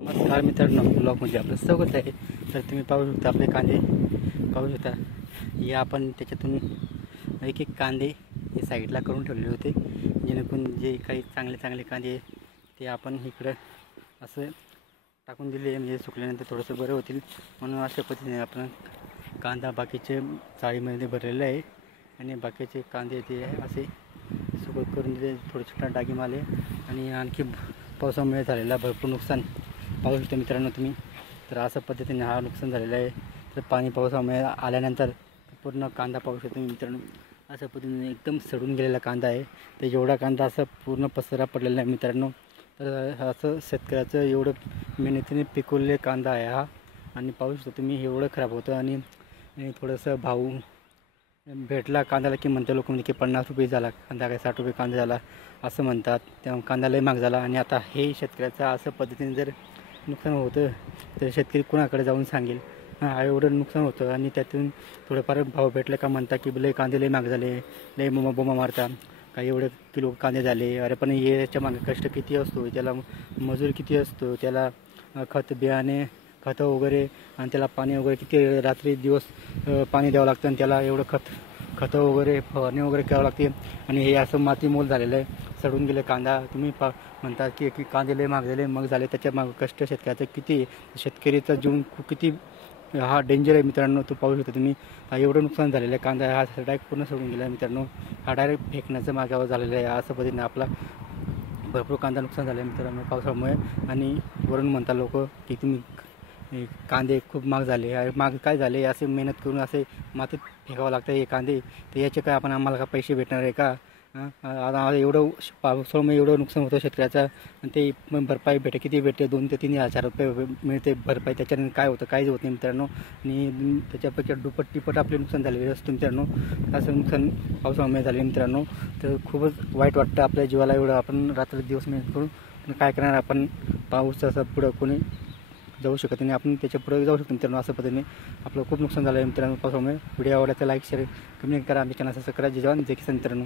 नमस्कार मित्रांनो, ब्लॉगमध्ये आपलं स्वागत आहे. तर तुम्ही पाहू शकता आपले कांदे पाहू शकता. हे आपण त्याच्यातून एक कांदे हे साईडला करून ठेवलेले होते, जेणेकरून जे काही चांगले चांगले कांदे ते आपण इकडं असं टाकून दिले, म्हणजे सुकल्यानंतर थोडंसं बरं होतील म्हणून अशा पद्धतीने आपण कांदा बाकीचे चाळीमध्ये भरलेले आहे आणि बाकीचे कांदे ते असे सुकत करून दिले. थोडे छोटा डागीम आले आणि आणखी पावसामुळे झालेला भरपूर नुकसान पाहू शकता मित्रांनो तुम्ही. तर अशा पद्धतीने हा नुकसान झालेला आहे. तर पाणी पावसामुळे आल्यानंतर पूर्ण कांदा पाहू शकतो मित्रांनो. अशा पद्धतीने एकदम सडून गेलेला कांदा आहे. तर एवढा कांदा असा पूर्ण पसरा पडलेला आहे मित्रांनो. तर असं शेतकऱ्याचं एवढं मेहनतीने पिकवलेला कांदा आहे हा. आणि पाहू शकता तुम्ही एवढं खराब होतं. आणि थोडंसं भाव भेटला कांद्याला की म्हणते लोक म्हणजे की 50 रुपये झाला कांदा, काय 60 रुपये कांदा झाला असं म्हणतात. तेव्हा कांदा लय महाग झाला. आणि आता हे शेतकऱ्याचं असं पद्धतीने जर नुकसान होतं तर शेतकरी कोणाकडे जाऊन सांगेल. एवढं नुकसान होतं आणि त्यातून थोडंफार भाव भेटले का म्हणता की लय कांदे लय महाग झाले, लय बोमा मारता काही एवढे किलो कांदे झाले. अरे पण याच्या मागे कष्ट किती असतो, त्याला मजूर किती असतो, त्याला खत बियाणे खतं वगैरे आणि त्याला पाणी वगैरे किती रात्री दिवस पाणी द्यावं लागतं आणि त्याला एवढं खतं वगैरे फवारणी वगैरे करावं लागते. आणि हे असं मातीमोल झालेलं आहे, सडून गेले कांदा. तुम्ही म्हणतात की कांदे लय महाग झाले, मग झाले त्याच्या मागं कष्ट शेतकऱ्याचं किती, शेतकरीचा जीवन किती हा डेंजर आहे मित्रांनो. तो पाहू शकता तुम्ही. एवढं नुकसान झालेलं आहे कांदा हा डायरेक्ट पूर्ण सडून गेला आहे मित्रांनो. हा डायरेक्ट फेकण्याचं मागावर झालेलं आहे. असं पद्धतीने आपला भरपूर कांदा नुकसान झालं आहे मित्रांनो पावसामुळे. आणि वरून म्हणता लोक की तुम्ही कांदे खूप महाग झाले, महाग काय झाले, असे मेहनत करून असे मातीत फेकावं लागतं हे कांदे. तर याचे काय आम्हाला का पैसे भेटणार आहे का? आता एवढं पावसामुळे एवढं नुकसान होतं शेतकऱ्याचं. आणि ते भरपाई किती भेटते, 2 ते 3 हजार रुपये मिळते भरपाई. त्याच्याने काय होतं, काहीच होत नाही मित्रांनो. आणि त्याच्यापेक्षा दुप्पट तिप्पट आपले नुकसान झालेले असतं मित्रांनो. असं नुकसान पावसामुळे झाले मित्रांनो. तर खूपच वाईट वाटतं आपल्या जीवाला. एवढं आपण रात्र दिवस मेहनत करून पण काय करणार, आपण पाऊस पुढं कोणी जाऊ शकत नाही, आपण त्याच्या पुढे जाऊ शकतो मित्रांनो. असं पद्धतीने आपलं खूप नुकसान झालं आहे मित्रांनो पावसामुळे. व्हिडिओ आवडला तर लाईक शेअर कमेंट करा. आमच्या चॅनल सबस्क्राईब करा. जय जवान जय किसान मित्रांनो.